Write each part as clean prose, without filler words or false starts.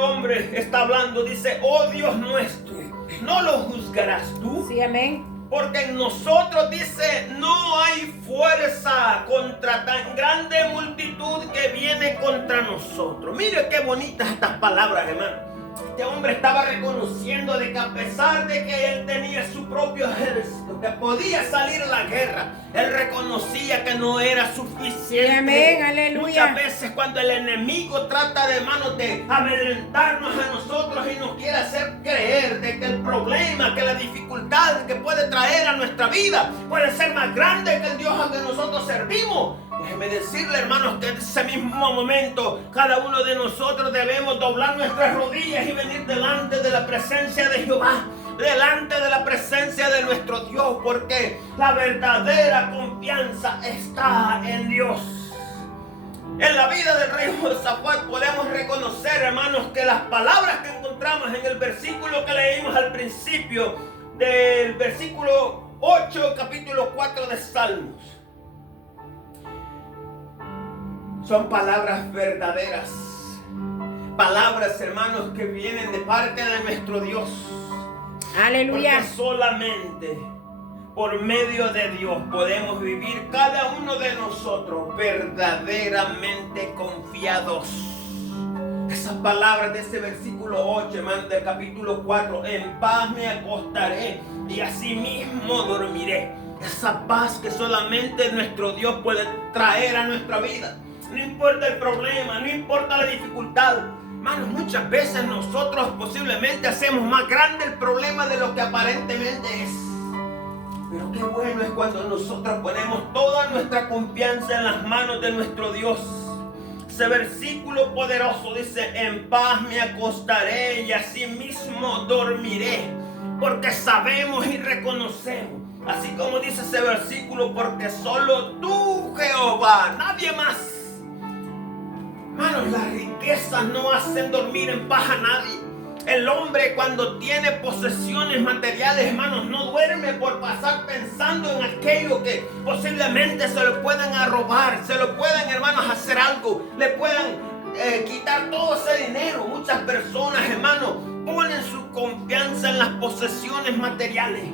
Hombre está hablando, dice: oh Dios nuestro, ¿no lo juzgarás tú? Sí, amén. Porque en nosotros, dice, no hay fuerza contra tan grande multitud que viene contra nosotros. Mire qué bonitas estas palabras, hermano. Este hombre estaba reconociendo de que a pesar de que él tenía su propio ejército, que podía salir a la guerra, él reconocía que no era suficiente. Amén, aleluya. Muchas veces cuando el enemigo trata de manos de amedrentarnos a nosotros y nos quiere hacer creer de que el problema, que la dificultad que puede traer a nuestra vida puede ser más grande que el Dios a que nosotros servimos. Déjeme decirle, hermanos, que en ese mismo momento cada uno de nosotros debemos doblar nuestras rodillas y venir delante de la presencia de Jehová, delante de la presencia de nuestro Dios, porque la verdadera confianza está en Dios. En la vida del rey Josafat podemos reconocer, hermanos, que las palabras que encontramos en el versículo que leímos al principio del versículo 8, capítulo 4 de Salmos, son palabras verdaderas. Palabras, hermanos, que vienen de parte de nuestro Dios. Aleluya. Porque solamente por medio de Dios podemos vivir cada uno de nosotros verdaderamente confiados. Esas palabras de ese versículo 8, hermanos, del capítulo 4: en paz me acostaré y asimismo dormiré. Esa paz que solamente nuestro Dios puede traer a nuestra vida. No importa el problema, no importa la dificultad. Hermanos, muchas veces nosotros posiblemente hacemos más grande el problema de lo que aparentemente es. Pero qué bueno es cuando nosotros ponemos toda nuestra confianza en las manos de nuestro Dios. Ese versículo poderoso dice: en paz me acostaré y asimismo dormiré. Porque sabemos y reconocemos, así como dice ese versículo, porque solo tú, Jehová, nadie más. Hermanos, las riquezas no hacen dormir en paz a nadie. El hombre, cuando tiene posesiones materiales, hermanos, no duerme por pasar pensando en aquello que posiblemente se lo puedan robar, se lo puedan, hermanos, hacer algo, le puedan quitar todo ese dinero. Muchas personas, hermanos, ponen su confianza en las posesiones materiales.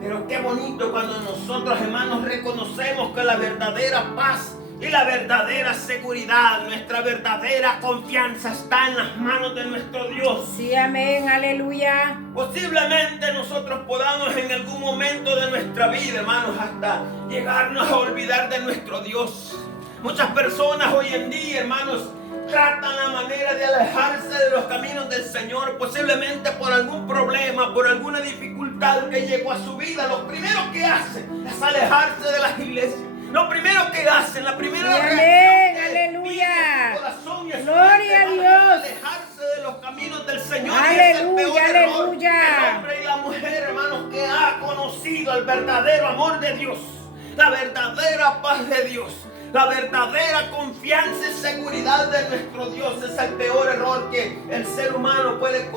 Pero qué bonito cuando nosotros, hermanos, reconocemos que la verdadera paz y la verdadera seguridad, nuestra verdadera confianza está en las manos de nuestro Dios. Sí, amén, aleluya. Posiblemente nosotros podamos en algún momento de nuestra vida, hermanos, hasta llegarnos a olvidar de nuestro Dios. Muchas personas hoy en día, hermanos, tratan la manera de alejarse de los caminos del Señor, posiblemente por algún problema, por alguna dificultad que llegó a su vida. Lo primero que hacen es alejarse de las iglesias. Lo primero que hacen, la primera reacción, aleluya, corazón y gloria a Dios, alejarse de los caminos del Señor. Aleluya, es el peor error. aleluya. El hombre y la mujer, hermanos, que ha conocido el verdadero amor de Dios, la verdadera paz de Dios, la verdadera confianza y seguridad de nuestro Dios, es el peor error que el ser humano puede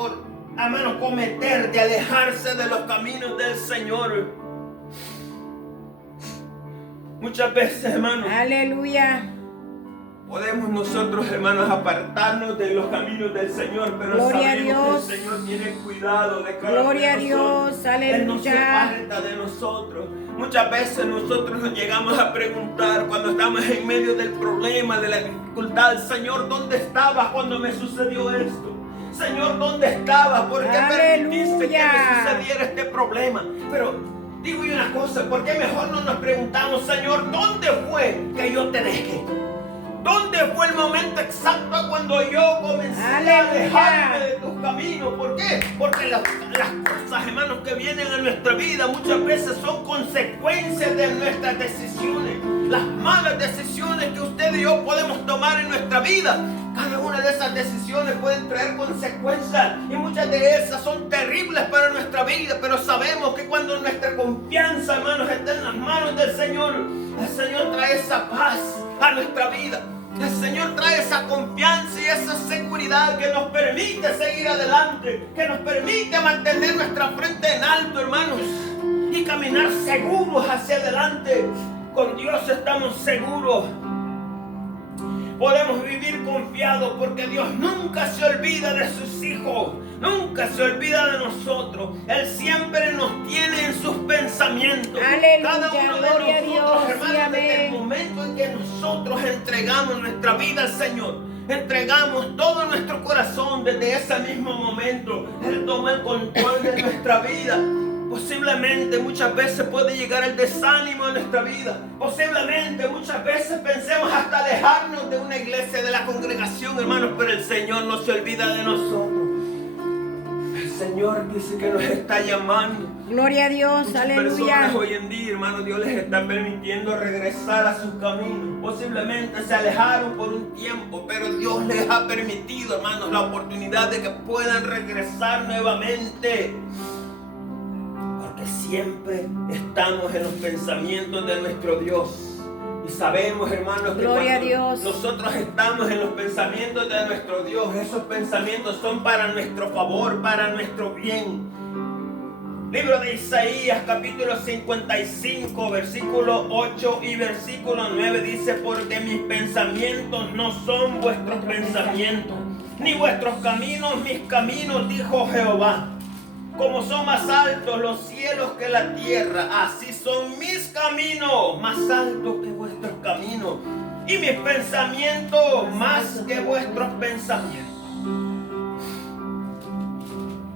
cometer, de alejarse de los caminos del Señor. Muchas veces, hermanos, aleluya, podemos nosotros, hermanos, apartarnos de los caminos del Señor, pero gloria sabemos que el Señor tiene cuidado de cada uno gloria a de nosotros. Dios, aleluya. Él no se aparta de nosotros. Muchas veces nosotros nos llegamos a preguntar cuando estamos en medio del problema, de la dificultad: Señor, ¿dónde estabas cuando me sucedió esto? Señor, ¿dónde estabas? ¿Por qué permitiste que me sucediera este problema? Pero digo una cosa: ¿por qué mejor no nos preguntamos, Señor, ¿dónde fue que yo te dejé? ¿Dónde fue el momento exacto cuando yo comencé a alejarme de tus caminos? ¿Por qué? Porque las cosas, hermanos, que vienen a nuestra vida muchas veces son consecuencias de nuestras decisiones. Las malas decisiones que usted y yo podemos tomar en nuestra vida, cada una de esas decisiones pueden traer consecuencias, y muchas de esas son terribles para nuestra vida. Pero sabemos que cuando nuestra confianza, hermanos, está en las manos del Señor, el Señor trae esa paz a nuestra vida. El Señor trae esa confianza y esa seguridad que nos permite seguir adelante, que nos permite mantener nuestra frente en alto, hermanos, y caminar seguros hacia adelante. Con Dios estamos seguros. Podemos vivir confiados porque Dios nunca se olvida de sus hijos, nunca se olvida de nosotros. Él siempre nos tiene en sus pensamientos. Aleluya, Cada uno de gloria a nosotros, Dios, hermanos, sí, desde el amén. momento en que nosotros entregamos nuestra vida al Señor, entregamos todo nuestro corazón, desde ese mismo momento Él toma el control de nuestra vida. Posiblemente muchas veces puede llegar el desánimo en nuestra vida. Posiblemente muchas veces pensemos hasta alejarnos de una iglesia, de la congregación, hermanos, pero el Señor no se olvida de nosotros. El Señor dice que nos está llamando. Gloria a Dios, Muchas aleluya. personas hoy en día, hermanos, Dios les está permitiendo regresar a sus caminos. Posiblemente se alejaron por un tiempo, pero Dios les ha permitido, hermanos, la oportunidad de que puedan regresar nuevamente. Porque siempre estamos en los pensamientos de nuestro Dios. Y sabemos, hermanos, que Gloria a cuando Dios. nosotros estamos en los pensamientos de nuestro Dios, esos pensamientos son para nuestro favor, para nuestro bien. Libro de Isaías, capítulo 55, versículo 8 y versículo 9 dice: porque mis pensamientos no son vuestros pensamientos, ni vuestros caminos mis caminos, dijo Jehová. Como son más altos los cielos que la tierra, así son mis caminos más altos que vuestros caminos, y mis pensamientos más que vuestros pensamientos.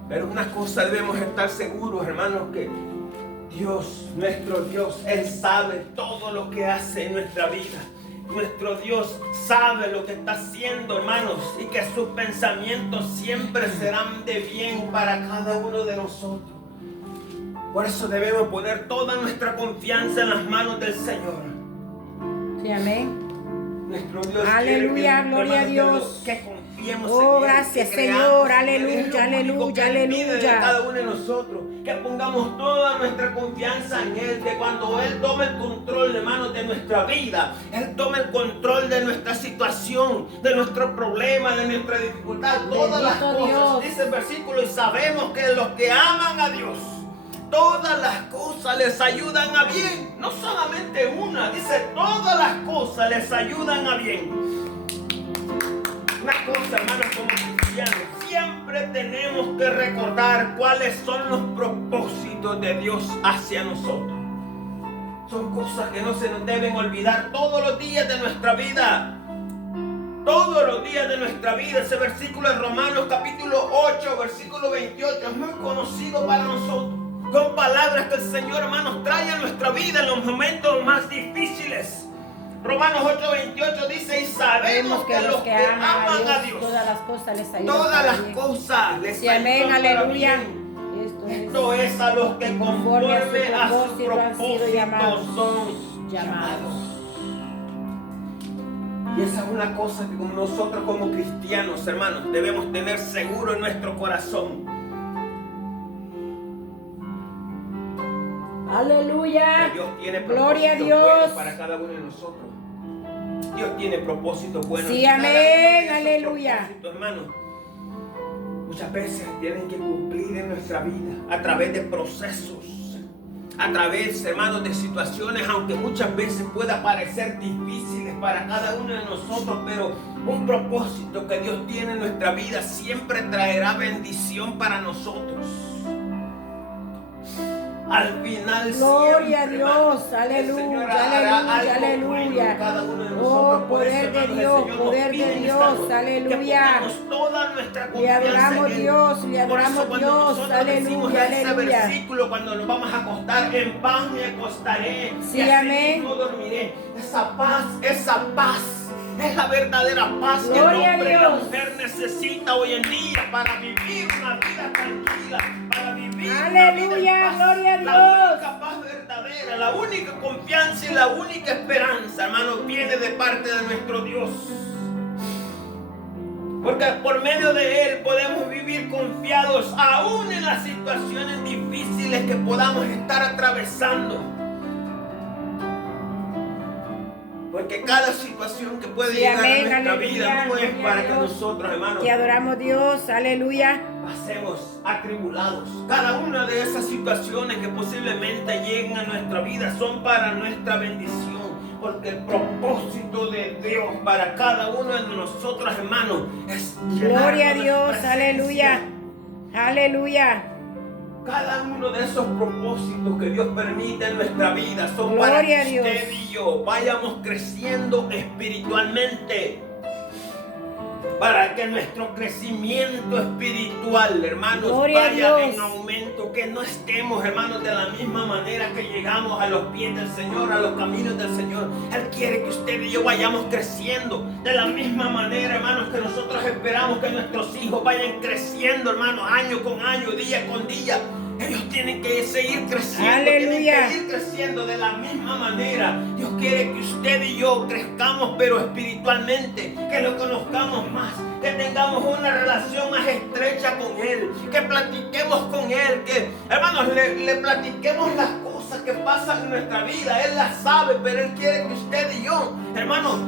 Pero una cosa debemos estar seguros, hermanos, que Dios, nuestro Dios, Él sabe todo lo que hace en nuestra vida. Nuestro Dios sabe lo que está haciendo, hermanos, y que sus pensamientos siempre serán de bien para cada uno de nosotros. Por eso debemos poner toda nuestra confianza en las manos del Señor. Sí, amén. Nuestro Dios Aleluya, quiere que, gloria a hermanos, Dios. que confiemos Oh, en Él, gracias, que Señor, creamos en Él. aleluya, Es lo único aleluya, que Él pide de aleluya. cada uno de nosotros, que pongamos toda nuestra confianza en Él, que cuando Él tome el control, hermanos, de nuestra vida, Él tome el control de nuestra situación, de nuestro problema, de nuestra dificultad, todas las Bendito cosas. Dios. Dice el versículo: y sabemos que los que aman a Dios, todas las cosas les ayudan a bien. No solamente una, dice todas las cosas les ayudan a bien. Una cosa, hermanos, como cristianos, siempre tenemos que recordar cuáles son los propósitos de Dios hacia nosotros. Son cosas que no se nos deben olvidar todos los días de nuestra vida. Todos los días de nuestra vida. Ese versículo de Romanos capítulo 8, versículo 28 es muy conocido para nosotros. Son palabras que el Señor, hermanos, trae a nuestra vida en los momentos más difíciles. Romanos 8:28 dice: y sabemos que los que aman a Dios, todas las cosas les ayudan. todas las para bien. cosas les Sí, amén, ayudan para aleluya. bien. Esto es a los que conforme a su propósito han sido propósito llamados. son llamados. Y esa es una cosa que nosotros como cristianos, hermanos, debemos tener seguro en nuestro corazón. Aleluya. Que Dios tiene Gloria a propósitos Dios. buenos para cada uno de nosotros. Dios tiene propósitos buenos. Sí, Cada uno de amén, esos aleluya. propósitos, hermanos, muchas veces tienen que cumplir en nuestra vida a través de procesos, a través, hermanos, de situaciones, aunque muchas veces pueda parecer difíciles para cada uno de nosotros, pero un propósito que Dios tiene en nuestra vida siempre traerá bendición para nosotros. Al final, Gloria a siempre, Dios, hermano, el Señor aleluya, hará aleluya, algo aleluya. bueno en cada uno de Oh, nosotros. Por poder eso, de hermanos, el Dios, Señor nos poder pide de en Dios, esta noche aleluya. que pongamos toda nuestra Le confianza adoramos en Él. Dios, le Por eso adoramos cuando Dios, nosotros decimos aleluya, ese aleluya. versículo, cuando nos vamos a acostar, en paz me acostaré, Sí, y así amén. mismo dormiré. Esa paz es la verdadera paz que el Gloria a hombre y la Dios. mujer necesita hoy en día para vivir una vida tranquila, para vivir una Aleluya, vida en paz. gloria a La Dios. única paz verdadera, la única confianza y la única esperanza, hermano, viene de parte de nuestro Dios. Porque por medio de Él podemos vivir confiados aún en las situaciones difíciles que podamos estar atravesando. Porque cada situación que puede Sí, llegar amén, a nuestra aleluya, vida no es gloria a para que Dios. nosotros, hermanos, Te adoramos Dios, aleluya. pasemos atribulados. Cada una de esas situaciones que posiblemente lleguen a nuestra vida son para nuestra bendición, porque el propósito de Dios para cada uno de nosotros, hermanos, es Gloria a llenarnos de su Dios. presencia. Aleluya. Aleluya. Cada uno de esos propósitos que Dios permite en nuestra vida son Gloria para a que Dios. usted y yo vayamos creciendo espiritualmente. Para que nuestro crecimiento espiritual, hermanos, Gloria a vaya Dios. en aumento. Que no estemos, hermanos, de la misma manera que llegamos a los pies del Señor, a los caminos del Señor. Él quiere que usted y yo vayamos creciendo de la misma manera, hermanos, que nosotros esperamos que nuestros hijos vayan creciendo, hermanos, año con año, día con día. Ellos tienen que seguir creciendo, Aleluya. tienen que ir creciendo de la misma manera. Dios quiere que usted y yo crezcamos, pero espiritualmente, que lo conozcamos más, que tengamos una relación más estrecha con Él, que platiquemos con Él, que, hermanos, le platiquemos las cosas que pasan en nuestra vida. Él las sabe, pero Él quiere que usted y yo, hermanos,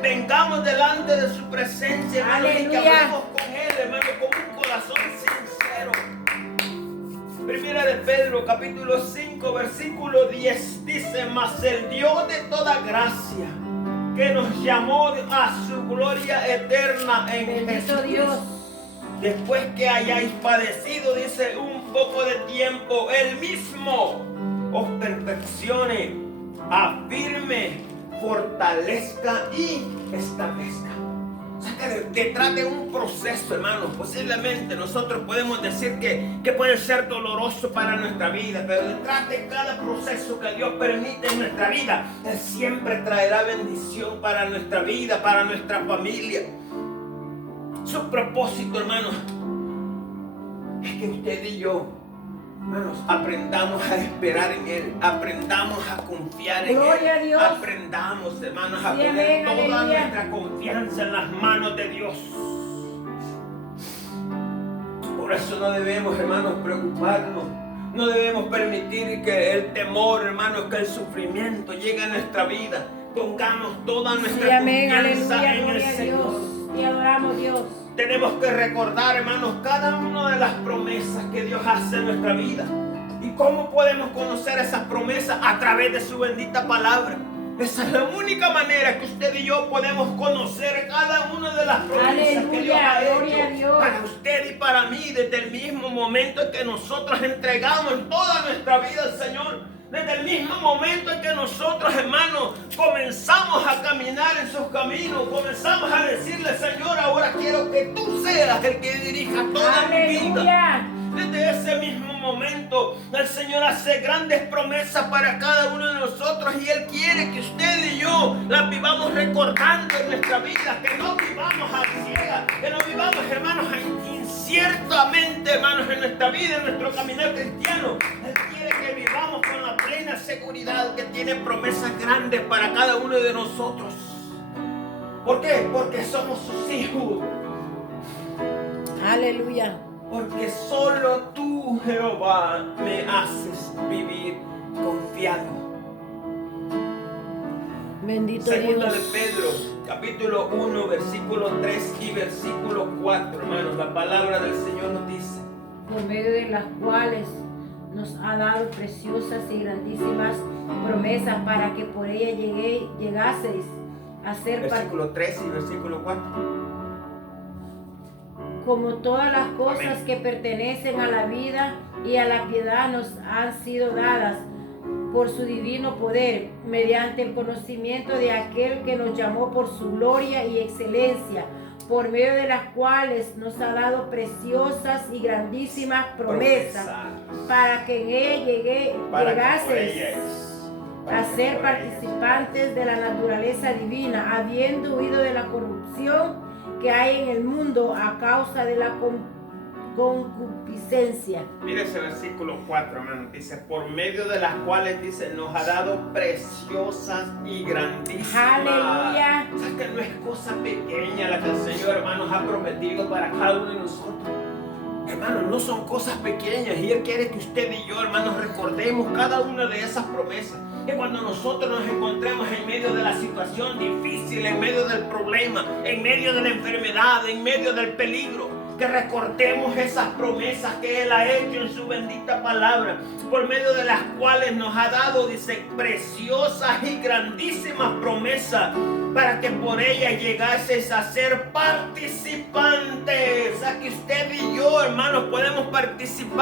vengamos delante de su presencia, hermanos, y que Aleluya. hablemos con Él, hermanos, con un corazón sincero. Primera de Pedro, capítulo 5, versículo 10, dice: mas el Dios de toda gracia, que nos llamó a su gloria eterna en Bendito Jesucristo, Dios. después que hayáis padecido, dice, un poco de tiempo, Él mismo os perfeccione, afirme, fortalezca y establezca. O sea que detrás de un proceso, hermanos, posiblemente nosotros podemos decir que puede ser doloroso para nuestra vida, pero detrás de cada proceso que Dios permite en nuestra vida, Él siempre traerá bendición para nuestra vida, para nuestra familia. Su propósito, hermanos, es que usted y yo, hermanos, aprendamos a esperar en Él, aprendamos a confiar en Gloria a Él, Dios. aprendamos, hermanos, a Sí, poner amén, toda aleluya. nuestra confianza en las manos de Dios. Por eso no debemos, hermanos, preocuparnos, no debemos permitir que el temor, hermanos, que el sufrimiento llegue a nuestra vida. Pongamos toda nuestra Sí, amén, confianza aleluya. en el Gloria a Señor. Dios. Te adoramos, Dios. Tenemos que recordar, hermanos, cada una de las promesas que Dios hace en nuestra vida. ¿Y cómo podemos conocer esas promesas? A través de su bendita palabra. Esa es la única manera que usted y yo podemos conocer cada una de las promesas que Dios Aleluya, ha gloria a hecho Dios. para usted y para mí, desde el mismo momento en que nosotros entregamos toda nuestra vida al Señor. Desde el mismo momento en que nosotros, hermanos, comenzamos a caminar en sus caminos, comenzamos a decirle: Señor, ahora quiero que tú seas el que dirija toda mi vida. Aleluya. Desde ese mismo momento, el Señor hace grandes promesas para cada uno de nosotros, y Él quiere que usted y yo las vivamos recordando en nuestra vida, que no vivamos a ciegas, que no vivamos, hermanos, inciertamente, hermanos, en nuestra vida, en nuestro caminar cristiano. Él quiere que vivamos con la plena seguridad que tiene promesas grandes para cada uno de nosotros. ¿Por qué? Porque somos sus hijos. Aleluya. Porque solo tú, Jehová, me haces vivir confiado. Bendito Segunda de Dios. Pedro, capítulo 1, versículo 3 y versículo 4, hermanos. La palabra del Señor nos dice: Por medio de las cuales nos ha dado preciosas y grandísimas promesas para que por ella llegaseis a ser versículo 3 y versículo 4. como todas las cosas Amén. que pertenecen a la vida y a la piedad nos han sido dadas por su divino poder, mediante el conocimiento de aquel que nos llamó por su gloria y excelencia, por medio de las cuales nos ha dado preciosas y grandísimas promesas, para que en ella llegaseis a ser participantes de la naturaleza divina, habiendo huido de la corrupción que hay en el mundo a causa de la concupiscencia. Mire ese versículo 4, hermano. Dice: por medio de las cuales, dice, nos ha dado preciosas y grandísimas. Aleluya. O sea que no es cosa pequeña la que el Señor, hermanos, ha prometido para cada uno de nosotros. Hermanos, no son cosas pequeñas, y Él quiere que usted y yo, hermanos, recordemos cada una de esas promesas. Que cuando nosotros nos encontremos en medio de la situación difícil, en medio del problema, en medio de la enfermedad, en medio del peligro, que recordemos esas promesas que Él ha hecho en su bendita palabra, por medio de las cuales nos ha dado, dice, preciosas y grandísimas promesas, para que por ellas llegases a ser participantes. O sea, que usted y yo, hermanos, podemos participar